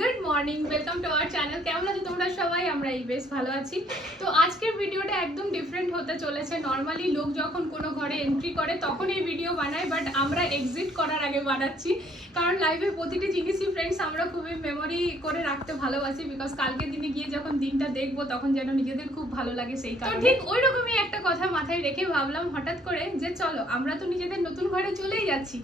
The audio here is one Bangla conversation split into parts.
sürdü. Morning welcome to our channel কেমন আছো তোমরা সবাই? আমরা এই বেশ ভালো আছি। তো আজকের ভিডিওটা একদম ডিফারেন্ট হতে চলেছে। নর্মালি লোক যখন কোনো ঘরে এন্ট্রি করে তখন এই ভিডিও বানায় বাট আমরা এক্সিট করার আগে বানাচ্ছি। কারণ লাইফে প্রতিটি জিনিসই ফ্রেন্ডস আমরা খুবই মেমোরি করে রাখতে ভালোবাসি বিকজ কালকের দিনে গিয়ে যখন দিনটা দেখব তখন যেন নিজেদের খুব ভালো লাগে সেই কারণে। ঠিক ওই রকমই একটা কথা মাথায় রেখে ভাবলাম হঠাৎ করে যে চলো আমরা তো নিজেদের নতুন ঘরে চলেই যাচ্ছি।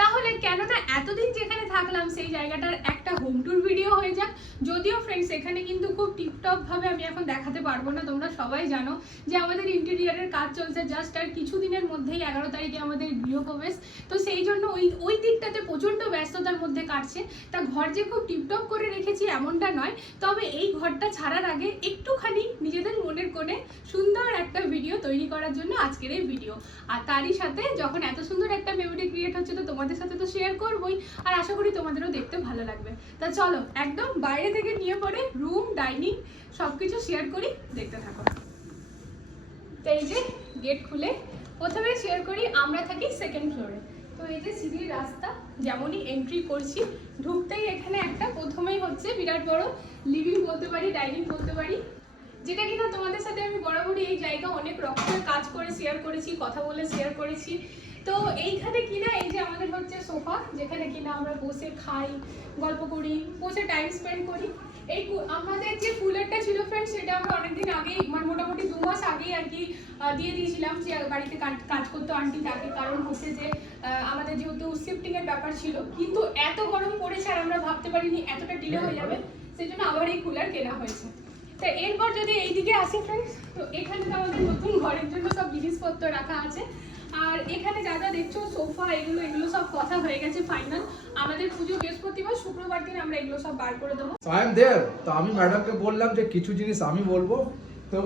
তাহলে কেন না এতদিন যেখানে থাকলাম সেই জায়গাটার একটা হোম ট্যুর ভিডিও হয়ে যাক। যদিও ফ্রেন্ডস এখানে কিন্তু খুব টিপটপ ভাবে আমি এখন দেখাতে পারব না, তোমরা সবাই জানো যে আমাদের ইন্টেরিয়ারের কাজ চলছে জাস্ট আর কিছু দিনের মধ্যেই এগারো তারিখে আমাদের গৃহপ্রবেশ। তো সেই জন্য ওই ওই দিকটাতে প্রচণ্ড ব্যস্ততার মধ্যে কাটছে। তা ঘর যে খুব টিপটপ করে রেখেছি এমনটা নয়, তবে এই ঘরটা ছাড়ার আগে একটুখানি নিজেদের মনের কোণে সুন্দর একটা ভিডিও তৈরি করার জন্য আজকের এই ভিডিও আর তারই সাথে যখন এত সুন্দর মেমোরি হচ্ছে তো তোমাদের সাথে তো শেয়ার করবোই, আর আশা করি তোমাদেরও দেখতে ভালো লাগবে। তা চলো, একদম বাইরে থেকে নিয়ে পড়ে রুম ডাইনিং সবকিছু শেয়ার করি, দেখতে থাকো। এই যে গেট খুলে, প্রথমে শেয়ার করি, আমরা থাকি সেকেন্ড ফ্লোরে তো এই যে সিঁড়ির রাস্তা, যেমনই এন্ট্রি করছি, ঢুকতেই এখানে একটা, প্রথমেই হচ্ছে বিরাট বড় লিভিং বলতে পারি ডাইনিং বলতে পারি। যেটা কিনা তোমাদের সাথে আমি বরাবরই এই জায়গা অনেক রকমের কাজ করে শেয়ার করেছি, কথা বলে শেয়ার করেছি। তো এইখানে কিনা এই যে আমাদের হচ্ছে সোফা, যেখানে কিনা আমরা বসে খাই, গল্প করি, বসে টাইম স্পেন্ড করি। এই আমাদের যে কুলারটা ছিল ফ্রেন্ড সেটা আমরা অনেকদিন আগেই মানে মোটামুটি দু মাস আগেই আর কি দিয়ে দিয়েছিলাম যে বাড়িতে কাজ- করতো আন্টি তাকে। কারণ হচ্ছে যে আমাদের যেহেতু শিফটিং এর ব্যাপার ছিল, কিন্তু এত গরম পড়েছে আর আমরা ভাবতে পারিনি এতটা ডিলে হয়ে যাবে সেই জন্য আবার এই কুলার কেনা হয়েছে। তো এরপর যদি এইদিকে আসি ফ্রেন্ডস তো এখানে তো আমাদের নতুন ঘরের জন্য সব জিনিসপত্র রাখা আছে। আর এখানে যা যা দেখছ সোফা এগুলো এগুলো সব কথা হয়ে গেছে ফাইনাল আমাদের পুজো বৃহস্পতিবার শুক্রবার দিন আমরা এগুলো সব বার করে দেবো। আই এম দেয়ার তো আমি ম্যাডামকে বললাম যে কিছু জিনিস আমি বলব। তো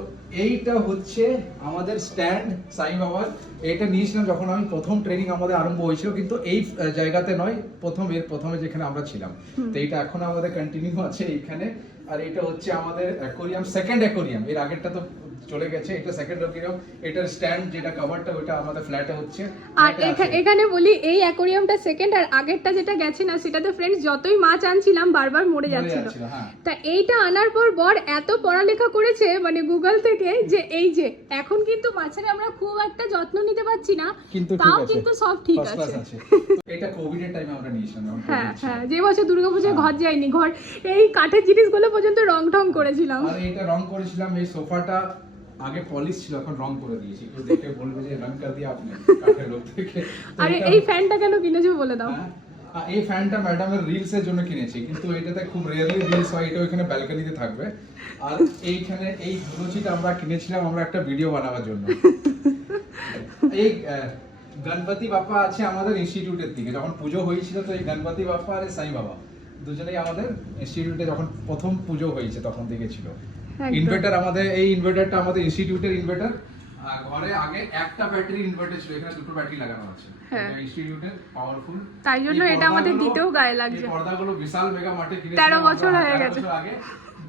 এইটা হচ্ছে আমাদের স্ট্যান্ড সাই বাবার। এটা নিয়েছিলাম যখন আমি প্রথম ট্রেনিং আমাদের আরম্ভ হয়েছিল কিন্তু এই জায়গাতে নয় প্রথম এর প্রথমে যেখানে আমরা ছিলাম। তো এইটা এখন আমাদের কন্টিনিউ আছে এইখানে। আর এটা হচ্ছে আমাদের অ্যাকোরিয়াম সেকেন্ড অ্যাকোরিয়াম এর আগেরটা তো চলে গেছে এটা সেকেন্ড অ্যাকোরিয়াম এটার স্ট্যান্ড যেটা কভারটা ওটা আমাদের ফ্ল্যাটে হচ্ছে আর। এখানে বলি এই অ্যাকোরিয়ামটা সেকেন্ড আর আগেরটা যেটা গেছে না সেটাতে ফ্রেন্ডস যতই মাছ আনছিলাম বারবার মরে যাচ্ছিল। হ্যাঁ। তা এইটা আনার পর বর এত পড়ালেখা করেছে মানে গুগল থেকে যে এই যে এখন কিন্তু মাছের আমরা খুব একটা যত্ন নিতে পারছি না তাও কিন্তু সব ঠিক আছে। এটা কোভিড এর টাইমে আমরা নিয়েছিলাম হ্যাঁ হ্যাঁ যে বছর দুর্গাপূজায় হ্যাঁ। ঘর যায়নি ঘর এই কাঠের জিনিসগুলো পর্যন্ত রং ঠং করেছিলাম। আর এটা রং করেছিলাম এই সোফাটা আগে পলিশ ছিল এখন রং করে দিয়েছি। কেউ দেখে বলবে যে রং কর দিয়া আপনি কাঠের লোক থেকে আরে এই ফ্যানটা কেন কিনেছো বলে দাও। হ্যাঁ, এই ফ্যানটা ম্যাডামের রিলস এর জন্য কিনেছি কিন্তু এটাতে খুব রেয়ারলি রিলস হয় এটা ওইখানে ব্যালকনিতে থাকবে। আর এইখানে এই ধুলোচিটা আমরা কিনেছিলাম আমরা একটা ভিডিও বানাবার জন্য। এই গণপতি বাপ্পা আছে আমাদের ইনস্টিটিউটের দিকে। যখন পুজো হয়েছিল তো এই গণপতি বাপ্পা আর সাই বাবা। দুজনেই আমাদের ইনস্টিটিউটে যখন প্রথম পুজো হয়েছে তখন থেকে ছিল। ইনভার্টার আমাদের এই ইনভার্টারটা আমাদের ইনস্টিটিউটের ইনভার্টার আর ঘরে আগে একটা ব্যাটারি ইনভার্টার ছিল এখানে দুটো ব্যাটারি লাগানো আছে। হ্যাঁ। ইনস্টিটিউটের পাওয়ারফুল তাই জন্য এটা আমাদের দিতেও গায়ে লাগছে। এই পর্দাগুলো বিশাল মেগা মার্টে তেরো আমরা, বছর হয়ে গেছে। আগে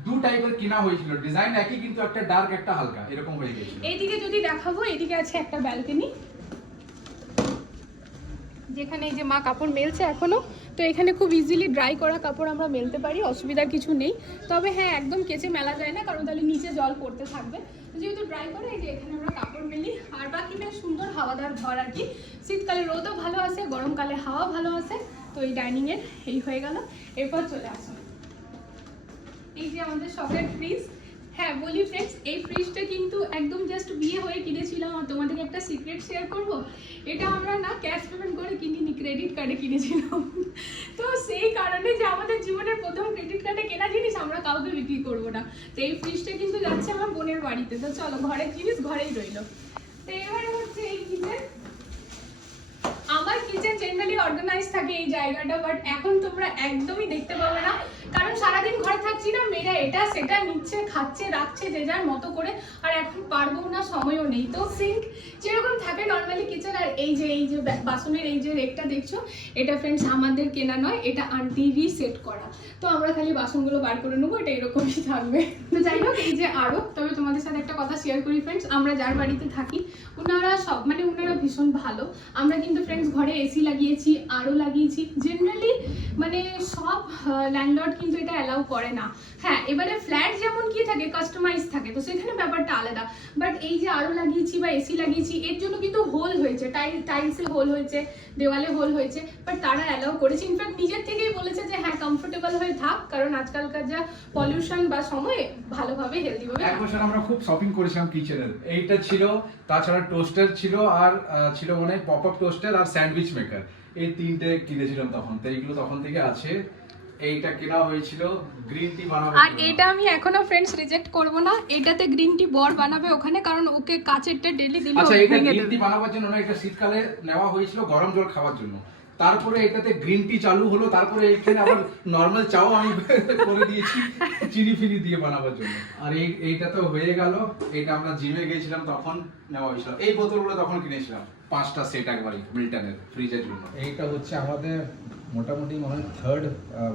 দু টাইপের কিনা হয়েছিল। ডিজাইন একই কিন্তু একটা ডার্ক একটা হালকা। এরকম হয়ে গেছে এইদিকে যদি দেখাবো এদিকে আছে একটা ব্যালকনি যেখানে এই যে মা কাপড় মেলছে এখনও, তো এখানে খুব ইজিলি ড্রাই করা কাপড় আমরা মেলতে পারি, অসুবিধার কিছু নেই। তবে হ্যাঁ একদম কেচে মেলা যায় না, কারণ তাহলে নিচে জল পড়তে থাকবে। যেহেতু ড্রাই করে, এই যে এখানে আমরা কাপড় মেলি। আর বাকি বেশ সুন্দর হাওয়াদার ঘর আর কি। শীতকালে রোদও ভালো আসে গরমকালে হাওয়া ভালো আসে তো এই ডাইনিংয়ের এই হয়ে গেল। এরপর চলে আসো। এই যে আমাদের শখের ফ্রিজ হ্যাঁ বলি ফ্রেন্ডস এই ফ্রিজটা কিন্তু একদম জাস্ট বিয়ে হয়ে কিনেছিলাম আর সিক্রেট শেয়ার করব? এটা আমরা না ক্যাশ পেমেন্ট করে কিনিনি ক্রেডিট কার্ডে কিনেছিলাম। তো সেই কারণে যে আমাদের জীবনের প্রথম ক্রেডিট কার্ডে কেনা জিনিস আমরা কাউকে বিক্রি করব না। তো এই ফ্রিজটা কিন্তু যাচ্ছে আমার বোনের বাড়িতে। তো চলো ঘরের জিনিস ঘরেই রইল। তো এবারে হচ্ছে এই কিচেন জেনারেলি অর্গানাইজ থাকে এই জায়গাটা বাট এখন তোমরা একদমই দেখতে পাবে না। কারণ সারাদিন ঘরে থাকছি না, মেয়েরা এটা সেটা নিচ্ছে, খাচ্ছে, রাখছে যে যার মতো করে, আর এখন পারব না, সময়ও নেই। তো সিঙ্ক যেরকম থাকে নর্মালি কিচেন আর এই যে এই যে বাসনের এই যে রেকটা দেখছ, এটা ফ্রেন্ডস আমাদের কেনা নয়, এটা আন্টিরই সেট করা। তো আমরা খালি বাসনগুলো বার করে নেব, এটা এরকমই থাকবে। তো যাই হোক, এই যে আরও, তবে তোমাদের সাথে একটা কথা শেয়ার করি ফ্রেন্ডস আমরা যার বাড়িতে থাকি ওনারা সব মানে ওনারা ভীষণ ভালো। আমরা কিন্তু ফ্রেন্ডস ঘরে এসি লাগিয়েছি, আরও লাগিয়েছি। জেনারেলি মানে সব ল্যান্ডলর্ড কিন্তু এটা অ্যালাউ করে না। হ্যাঁ এবারে ফ্ল্যাট যেমন কি থাকে কাস্টমাইজ থাকে, তো সেখানে ব্যাপারটা আলাদা। বাট এই যে আরও লাগিয়েছি বা এসি লাগিয়েছি, এর জন্য কিন্তু হোল হয়েছে টাইল টাইলসে হোল হয়েছে, দেওয়ালে হোল হয়েছে বাট তারা অ্যালাউ করেছে। ইনফ্যাক্ট নিজের থেকেই বলেছে যে হ্যাঁ কমফোর্টেবল হয়ে থাক, কারণ আজকালকার যা পলিউশন বা সময়ে, ভালোভাবে হেলদিভাবে এক বছর আমরা খুব শপিং করেছিলাম কিচেনের এইটা ছিল, তাছাড়া টোস্টার ছিল আর ছিল মানে পপ আপ টোস্টার আর স্যান্ডউইচ মেকার এই তিনটে কিনেছিলাম তখন। তো এইগুলো তখন থেকে আছে। এইটা কেনা হয়েছিল গ্রিন টি বানাবো আর এটা আমি এখনও ফ্রেন্ডস রিজেক্ট করব না। এটাতে গ্রিন টি বর বানাবে ওখানে কারণ ওকে কাচেরটা ডেলি দিলে আচ্ছা এটা গ্রিন টি বানাবার জন্য না এটা শীতকালে নেওয়া হয়েছিল গরম জল খাওয়ার জন্য। তারপরে এটাতে গ্রিন টি চালু হলো তারপরে এখানে আবার নর্মাল চাও আমি করে দিয়েছি চিনি ফিনি দিয়ে বানাবার জন্য। আর এই এইটা তো হয়ে গেল। এটা আমরা জিমে গেছিলাম তখন নেওয়া হয়েছিল। এই বোতলগুলো তখন কিনেছিলাম। পাঁচটা সেট একবারই মিল্টনের ফ্রিজের জন্য। এইটা হচ্ছে আমাদের মোটামুটি মনে হয় থার্ড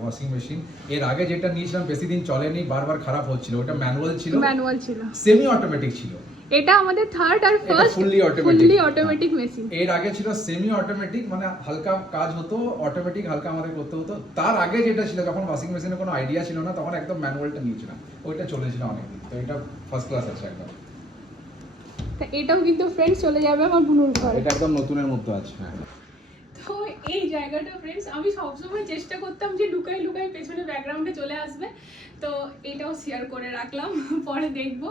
ওয়াশিং মেশিন এর আগে যেটা নিয়েছিলাম বেশি দিন চলেনি বারবার খারাপ হচ্ছিল। ওটা ম্যানুয়াল ছিল। ম্যানুয়াল ছিল। সেমি অটোমেটিক ছিল। এটা আমাদের থার্ড আর first fully automatic। Fully automatic machine এর আগে ছিল সেমি অটোমেটিক মানে হালকা কাজ হতো অটোমেটিক হালকা আমাদের করতে হতো। তার আগে যেটা ছিল যখন ওয়াশিং মেশিনে কোনো আইডিয়া ছিল না তখন একদম ম্যানুয়ালটা নিয়েছিলাম। ওইটা চলেছিল অনেকদিন। তো এটা ফার্স্ট ক্লাস আছে একদম। এটাও কিন্তু ফ্রেন্ডস চলে যাবে আমার বুনুর ঘরে। এটা একদম নতুনের মতো আছে হ্যাঁ। তো এই জায়গাটা ফ্রেন্ডস আমি সবসময় চেষ্টা করতাম যে লুকাই লুকাই পেছনে ব্যাকগ্রাউন্ডে চলে আসবে। তো এটাও শেয়ার করে রাখলাম পরে দেখব।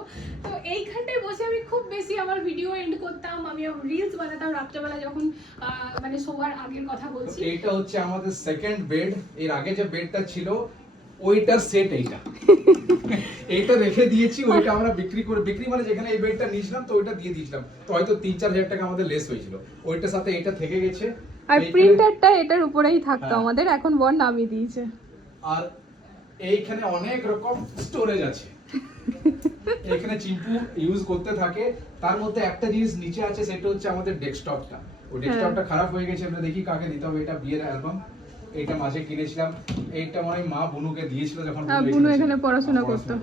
তো এইখানটায় বসে আমি খুব বেশি আমার ভিডিও এন্ড করতাম আমি রিলস বানাতাম রাত্রেবেলা যখন মানে শোবার আগের কথা তো বলছি। এইটা হচ্ছে আমাদের সেকেন্ড বেড এর আগে যে বেডটা ছিল ওইটা সেট এইটা। এইটা রেখে দিয়েছি ওইটা আমরা বিক্রি করে বিক্রি মানে যেখানে এই বেডটা নিয়েছিলাম তো ওইটা দিয়ে দিয়েছিলাম। তো হয়তো তিন চার হাজার টাকা আমাদের লেস হয়েছিল। ওইটার সাথে এটা থেকে গেছে। আর প্রিন্টারটা এটার উপরেই থাকতো হ্যাঁ। আমাদের এখন বর নামিয়ে দিয়েছে। আর এইখানে অনেক রকম স্টোরেজ আছে। এখানে চিম্পু ইউজ করতে থাকে। তার মধ্যে একটা জিনিস নিচে আছে সেটা হচ্ছে আমাদের ডেস্কটপটা ওই ডেস্কটপটা খারাপ হয়ে গেছে আমরা দেখি কাকে দিতে হবে এটা বিয়ের অ্যালবাম এইটা মাঝে কিনেছিলাম। এইটা মনে হয় মা বুনুকে দিয়েছিল যখন হ্যাঁ, বুনু এখানে এখানে পড়াশোনা হ্যাঁ, করতো।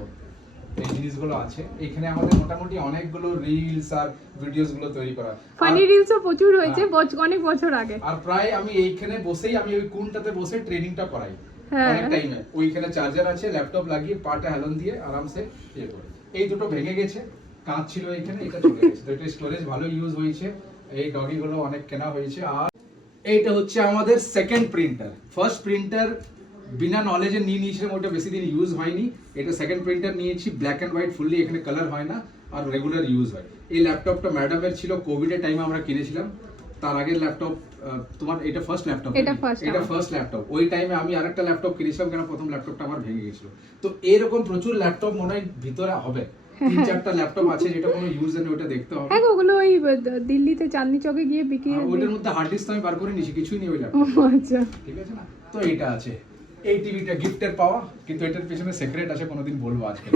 এই জিনিসগুলো আছে। এখানে আমাদের মোটামুটি অনেকগুলো রিলস আর ভিডিওসগুলো তৈরি করা। ফানি রিলসও প্রচুর হয়েছে হ্যাঁ। অনেক বছর আগে। আর প্রায় আমি এইখানে বসেই আমি ওই কোনটাতে বসে ট্রেনিংটা করাই। হ্যাঁ। অনেক টাইমে ওইখানে চার্জার আছে ল্যাপটপ লাগিয়ে পাটা হেলন দিয়ে আরামসে ইয়ে করে। এই দুটো ভেঙে গেছে কাঁচ ছিল এখানে এটা চলে গেছে। তো এটা স্টোরেজ ভালো ইউজ হয়েছে। এই ডগি গুলো অনেক কেনা হয়েছে। আর এইটা হচ্ছে আমাদের সেকেন্ড প্রিন্টার ফার্স্ট প্রিন্টার বিনা নলেজে নিয়ে নিয়েছিলাম ওটা বেশি দিন ইউজ হয়নি। এটা সেকেন্ড প্রিন্টার নিয়েছি ব্ল্যাক অ্যান্ড হোয়াইট ফুললি এখানে কালার হয় না আর রেগুলার ইউজ হয়। এই ল্যাপটপটা ম্যাডামের ছিল কোভিডের টাইমে আমরা কিনেছিলাম। তার আগের ল্যাপটপ তোমার এটা ফার্স্ট ল্যাপটপ এটা first এটা ফার্স্ট ল্যাপটপ ওই টাইমে আমি আরেকটা ল্যাপটপ কিনেছিলাম কেন প্রথম ল্যাপটপটা আমার ভেঙে গেছিল? তো এরকম প্রচুর ল্যাপটপ মনে হয় ভিতরে হবে। তিন চারটা ল্যাপটপ আছে যেটা কোনো ইউজ নেই ওটা দেখতে হবে। হ্যাঁ ওগুলো ওই দিল্লিতে চাঁদনি চকে গিয়ে বিক্রি আর ওইটার মধ্যে হার্ড ডিস্ক আমি বার করে নিয়েছি কিছুই নেই ওই ল্যাপটপ আচ্ছা। ঠিক আছে না? তো এইটা আছে। এই টিভিটা গিফটের পাওয়া কিন্তু এটার পিছনে সিক্রেট আছে কোনোদিন বলব আজকে।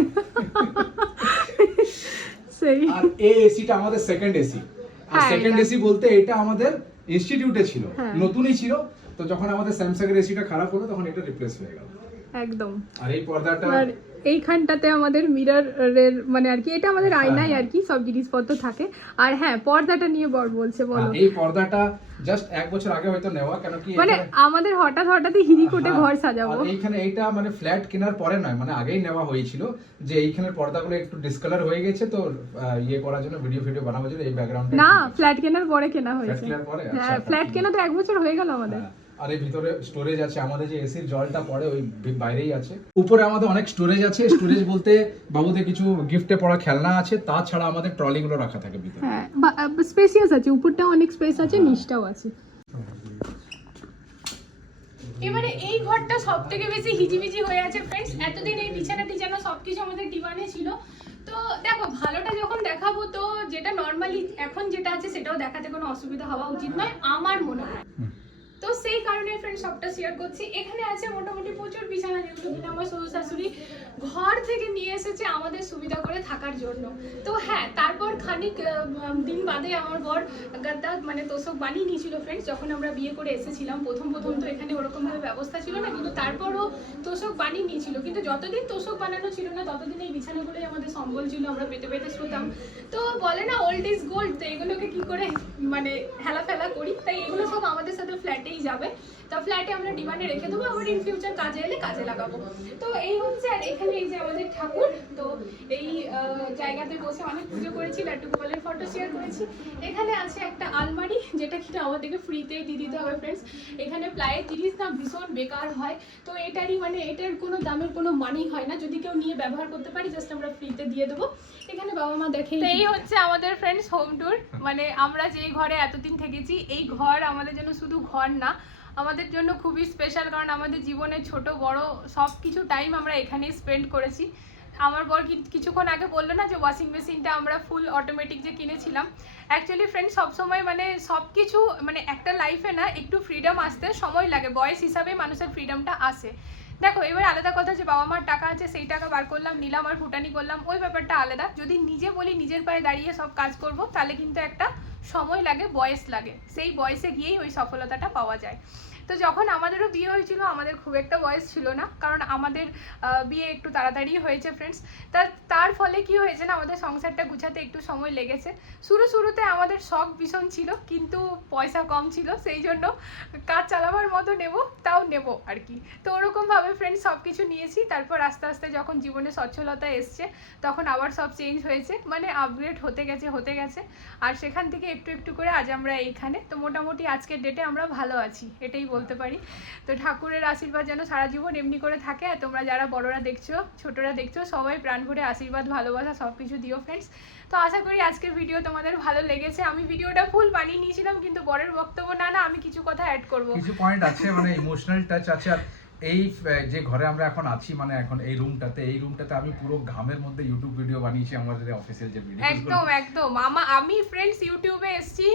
সেই। আর এই এসিটা আমাদের সেকেন্ড এসি আর হ্যাঁ, সেকেন্ড এসি বলতে এটা আমাদের ইনস্টিটিউটে ছিল হ্যাঁ। নতুনই ছিল। তো যখন আমাদের স্যামসাং এর এসিটা খারাপ হলো তখন এটা রিপ্লেস হয়ে গেল। একদম। আর এই পর্দাটা এইখানটাতে আমাদের মিররের মানে আর কি এটা আমাদের আয়নায় হ্যাঁ। আর কি সব জিনিসপত্র থাকে। আর হ্যাঁ পর্দাটা নিয়ে বর বলছে বলো। এই পর্দাটা জাস্ট এক বছর আগে হয়তো নেওয়া কেন কি মানে আমাদের হঠাৎ হঠাৎই হিরি কোটে হ্যাঁ, ঘর সাজাবো। আর এইখানে এইটা মানে ফ্ল্যাট কেনার পরে নয় মানে আগেই নেওয়া হয়েছিল যে এইখানে পর্দাগুলো একটু ডিসকালার হয়ে গেছে তো ইয়ে করার জন্য ভিডিও ভিডিও বানাবার জন্য এই ব্যাকগ্রাউন্ডে না ফ্ল্যাট কেনার পরে কেনা হয়েছে। কেনার পরে? আচ্ছা, হ্যাঁ ফ্ল্যাট কেনা তো এক বছর হয়ে গেল আমাদের। আর এই ভিতরে স্টোরেজ আছে আমাদের যে এসির জলটা পড়ে ওই বাইরেই আছে। উপরে আমাদের অনেক স্টোরেজ আছে স্টোরেজ বলতে বাবুদের কিছু গিফটে পড়া খেলনা আছে তাছাড়া আমাদের ট্রলিগুলো রাখা থাকে ভিতরে। হ্যাঁ স্পেসিয়াস আছে উপরটা অনেক স্পেস আছে হ্যাঁ। নিচটাও আছে। এবারে এই ঘরটা সব থেকে বেশি হিজিবিজি হয়ে আছে ফ্রেন্ডস এতদিন এই বিছানা টিছানা সবকিছু আমাদের ডিমান্ডে ছিল। তো দেখো ভালোটা যখন দেখাবো তো যেটা নর্মালি এখন যেটা আছে সেটাও দেখাতে কোনো অসুবিধা হওয়া উচিত নয় আমার মনে হয়। তো সেই কারণে ফ্রেন্ড সবটা শেয়ার করছি। এখানে আছে মোটামুটি প্রচুর বিছানা যেগুলো কিনা আমার শ্বশুর শাশুড়ি ঘর থেকে নিয়ে এসেছে আমাদের সুবিধা করে থাকার জন্য। তো হ্যাঁ তারপর খানিক দিন বাদে আমার বর গাদ্দা মানে তোষক বানিয়ে নিয়েছিল ফ্রেন্ডস যখন আমরা বিয়ে করে এসেছিলাম, প্রথম প্রথম তো এখানে ওরকমভাবে ব্যবস্থা ছিল না, কিন্তু তারপরও তোষক বানিয়ে নিয়েছিল। কিন্তু যতদিন তোষক বানানো ছিল না, ততদিন এই বিছানাগুলোই আমাদের সম্বল ছিল, আমরা পেতে পেতে শুতাম। তো বলে না ওল্ড ইজ গোল্ড তো এগুলোকে কি করে মানে হেলা ফেলা করি? তাই এগুলো সব আমাদের সাথে ফ্ল্যাটেই যাবে। তা ফ্ল্যাটে আমরা ডিমান্ডে রেখে দেবো, আবার ইন ফিউচার কাজে এলে কাজে লাগাবো। তো এই হচ্ছে আর এখানে এই যে আমাদের ঠাকুর, তো এই জায়গাতে বসে অনেক পুজো করেছি, লাড্ডু গোপালের ফটো শেয়ার করেছি। এখানে আছে একটা আলমারি, যেটা কিনা আমাদেরকে ফ্রিতেই দিয়ে দিতে হবে ফ্রেন্ডস এখানে প্লায়ের জিনিস না ভীষণ বেকার হয়, তো এটারই মানে এটার কোনো দামের কোনো মানি হয় না। যদি কেউ নিয়ে ব্যবহার করতে পারি জাস্ট আমরা ফ্রিতে দিয়ে দেবো। এখানে বাবা মা দেখে এই হচ্ছে আমাদের ফ্রেন্ডস হোম ট্যুর মানে আমরা যে ঘরে এতদিন থেকেছি, এই ঘর আমাদের জন্য শুধু ঘর না আমাদের জন্য খুবই স্পেশাল কারণ আমাদের জীবনে ছোট, বড় সব কিছু টাইম আমরা এখানেই স্পেন্ড করেছি। আমার বর কিছুক্ষণ আগে বলল না যে ওয়াশিং মেশিনটা আমরা ফুল অটোমেটিক যে কিনেছিলাম? অ্যাকচুয়ালি ফ্রেন্ড সবসময় মানে সব কিছু মানে একটা লাইফে না একটু ফ্রিডম আসতে সময় লাগে। বয়স হিসাবে মানুষের ফ্রিডমটা আসে। দেখো, এবার আলাদা কথা যে বাবা মার টাকা আছে, সেই টাকা বার করলাম, নিলাম আর ফুটানি করলাম, ওই ব্যাপারটা আলাদা। যদি নিজে বলি, নিজের পায়ে দাঁড়িয়ে সব কাজ করব, তাহলে কিন্তু একটা সময় লাগে বয়স লাগে। সেই বয়সে গিয়েই ওই সফলতাটা পাওয়া যায়। তো যখন আমাদেরও বিয়ে হয়েছিল, আমাদের খুব একটা বয়স ছিল না। কারণ আমাদের বিয়ে একটু তাড়াতাড়ি হয়েছে ফ্রেন্ডস তা, তার ফলে কি হয়েছে না, আমাদের সংসারটা গুছাতে একটু সময় লেগেছে। শুরু শুরুতে আমাদের শখ ভীষণ ছিল, কিন্তু পয়সা কম ছিল, সেই জন্য কাজ চালাবার মতো নেব, তাও নেব আর কি। তো ওরকমভাবে ফ্রেন্ডস সব কিছু নিয়েছি, তারপর আস্তে আস্তে যখন জীবনে সচ্ছলতা এসছে, তখন আবার সব চেঞ্জ হয়েছে মানে আপগ্রেড হতে গেছে হতে গেছে। আর সেখান থেকে একটু একটু করে আজ আমরা এইখানে। তো মোটামুটি আজকের ডেটে আমরা ভালো আছি, এটাই বলতে পারি। তো ঠাকুরের আশীর্বাদ যেন সারা জীবন এমনি করে থাকে। আর তোমরা যারা বড়রা দেখছ, ছোটরা দেখছ, সবাই প্রাণ ভরে আশীর্বাদ, ভালোবাসা সব কিছু দিও ফ্রেন্ডস তো আশা করি আজকের ভিডিও তোমাদের ভালো লেগেছে। আমি ভিডিওটা ফুল বানিয়ে নিয়েছিলাম, কিন্তু বরের বক্তব্য, না না, আমি কিছু কথা অ্যাড করব। কিছু পয়েন্ট আছে মানে ইমোশনাল টাচ আছে, আর এই যে ঘরে আমরা এখন আছি মানে এখন এই রুমটাতে এই রুমটাতে আমি পুরো ঘামের মধ্যে ইউটিউব ভিডিও বানিয়েছি আমাদের অফিসিয়াল যে ভিডিও একদম একদম। আমা আমি ফ্রেন্ডস ইউটিউবে এসেছি।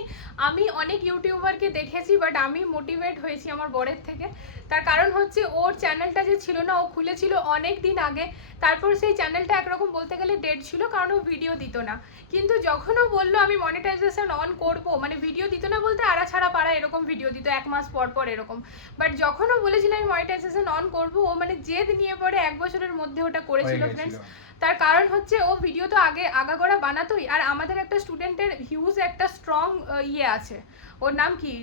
আমি অনেক ইউটিউবারকে দেখেছি বাট আমি মোটিভেট হয়েছি আমার বরের থেকে। তার কারণ হচ্ছে ওর চ্যানেলটা যে ছিল না ও খুলেছিল অনেক দিন আগে। তারপর সেই চ্যানেলটা একরকম বলতে গেলে ডেড ছিল কারণ ও ভিডিও দিত না। কিন্তু যখন ও বলল আমি মনিটাইজেশন অন করব মানে ভিডিও দিত না বলতে আড়া ছাড়া পাড়া এরকম ভিডিও দিত এক মাস পর পর এরকম। বাট যখন ও বলেছিল আমি মনিটাইজেশন অন করব। ও মানে জেদ নিয়ে পরে এক বছরের মধ্যে ওটা করেছিল ফ্রেন্ডস তার কারণ হচ্ছে ও ভিডিও তো আগে আগাগোড়া বানাতোই আর আমাদের একটা স্টুডেন্টের হিউজ একটা স্ট্রং ইয়ে আছে। ওর নাম কি?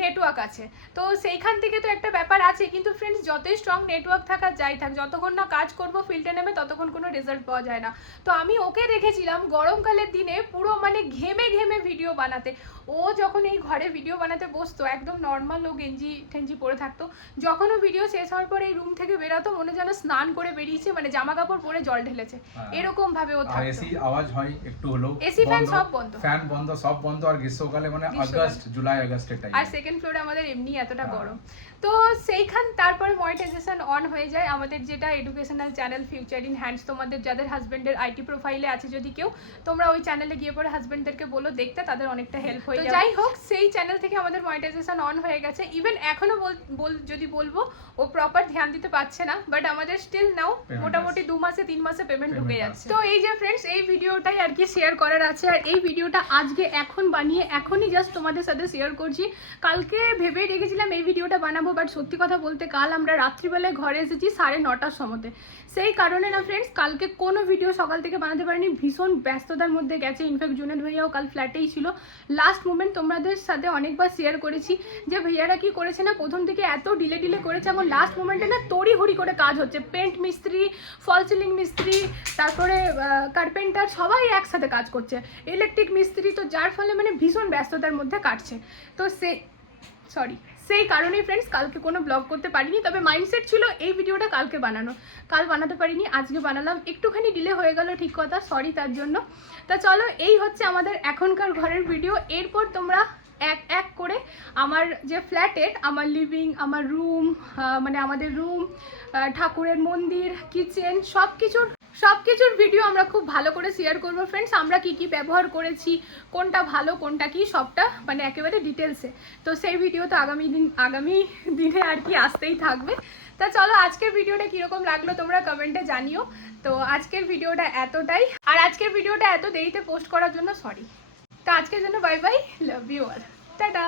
নেটওয়ার্ক আছে। তো সেইখান থেকে তো একটা ব্যাপার আছে কিন্তু ফ্রেন্ডস যতই স্ট্রং নেটওয়ার্ক থাকা যাই থাক যতক্ষণ না কাজ করব ফিল্ডে নেমে ততক্ষণ কোনো রেজাল্ট পাওয়া যায় না। তো আমি ওকে দেখেছিলাম গরমকালের দিনে পুরো মানে ঘেমে ঘেমে ভিডিও বানাতে। ও যখন এই ঘরে ভিডিও বানাতে বসতো একদম নর্মাল ও গেঞ্জি টেঞ্জি পরে থাকতো যখন ও ভিডিও শেষ হওয়ার পর এই রুম থেকে বেরোতো মনে যেন স্নান করে বেরিয়েছে মানে জামা কাপড় পরে জল ঢেলেছে। হ্যাঁ। এরকম ভাবে ও আর থাকতো। এসি আওয়াজ হয় একটু হলেও। AC fan সব বন্ধ। ফ্যান বন্ধ সব বন্ধ। আর গ্রীষ্মকালে মানে আগস্ট জুলাই আগস্টের টাইম আর সেকেন্ড ফ্লোরে আমাদের এমনি এতটা হ্যাঁ। গরম। তো সেইখান তারপরে মনিটাইজেশন অন হয়ে যায়। আমাদের যেটা educational channel future in hands তোমাদের যাদের হাজবেন্ডের আইটি প্রোফাইলে আছে যদি কেউ তোমরা ওই চ্যানেলে গিয়ে পরে হাজবেন্ডদেরকে বলো দেখতে তাদের অনেকটা হেল্প হয়ে যায় যাই হোক সেই চ্যানেল থেকে আমাদের মনিটাইজেশন অন হয়ে গেছে। ইভেন এখনও বল- বল- যদি বলব ও প্রপার ধ্যান দিতে পারছে না। বাট আমাদের স্টিল নাও মোটামুটি দু মাসে তিন মাসে পেমেন্ট ঢুকে যাচ্ছে। তো এই যে ফ্রেন্ডস এই ভিডিওটাই আর কি শেয়ার করার আছে। আর এই ভিডিওটা আজকে এখন বানিয়ে এখনই জাস্ট তোমাদের সাথে শেয়ার করছি। কালকে ভেবে রেখেছিলাম এই ভিডিওটা বানাবো বাট সত্যি কথা বলতে কাল আমরা রাত্রিবেলায় ঘরে এসেছি সাড়ে নটার সময়তে সেই কারণে না ফ্রেন্ডস কালকে কোনো ভিডিও সকাল থেকে বানাতে পারিনি। ভীষণ ব্যস্ততার মধ্যে গেছে। ইনফ্যাক্ট জুনেদ ভাইয়াও কাল ফ্ল্যাটেই ছিল। লাস্ট মুমেন্ট তোমাদের সাথে অনেকবার শেয়ার করেছি যে ভাইয়ারা কি করেছে না প্রথম থেকে এত ডিলে ডিলে করেছে এখন লাস্ট মোমেন্টে না তড়ি হড়ি করে কাজ হচ্ছে। পেন্ট মিস্ত্রি ফল সিলিং মিস্ত্রি তারপরে কার্পেন্টার সবাই একসাথে কাজ করছে। ইলেকট্রিক মিস্ত্রি তো যার ফলে মানে ভীষণ ব্যস্ততার মধ্যে কাটছে। তো সে সরি সেই কারণেই ফ্রেন্ডস কালকে কোনো ব্লগ করতে পারিনি, তবে মাইন্ডসেট ছিল এই ভিডিওটা কালকে বানানো। কাল বানাতে পারিনি, আজকে বানালাম। একটুখানি ডিলে হয়ে গেল ঠিক কথা সরি তার জন্য। তা চলো, এই হচ্ছে আমাদের এখনকার ঘরের ভিডিও এরপর তোমরা এক এক করে আমার যে ফ্ল্যাটের আমার লিভিং আমার রুম মানে আমাদের রুম ঠাকুরের মন্দির কিচেন সব কিছুর সব কিছুর ভিডিও আমরা খুব ভালো করে শেয়ার করব ফ্রেন্ডস আমরা কি কি ব্যবহার করেছি, কোনটা ভালো, কোনটা কি, সবটা মানে একেবারে ডিটেলসে তো সেই ভিডিও তো আগামী দিন, আগামী দিনে আর কি আসতেই থাকবে। তা চলো, আজকের ভিডিওটা কীরকম লাগল তোমরা কমেন্টে জানিও। তো আজকের ভিডিওটা এতটাই। আর আজকের ভিডিওটা এত দেরিতে পোস্ট করার জন্য সরি তো আজকের জন্য bye bye love you all tata!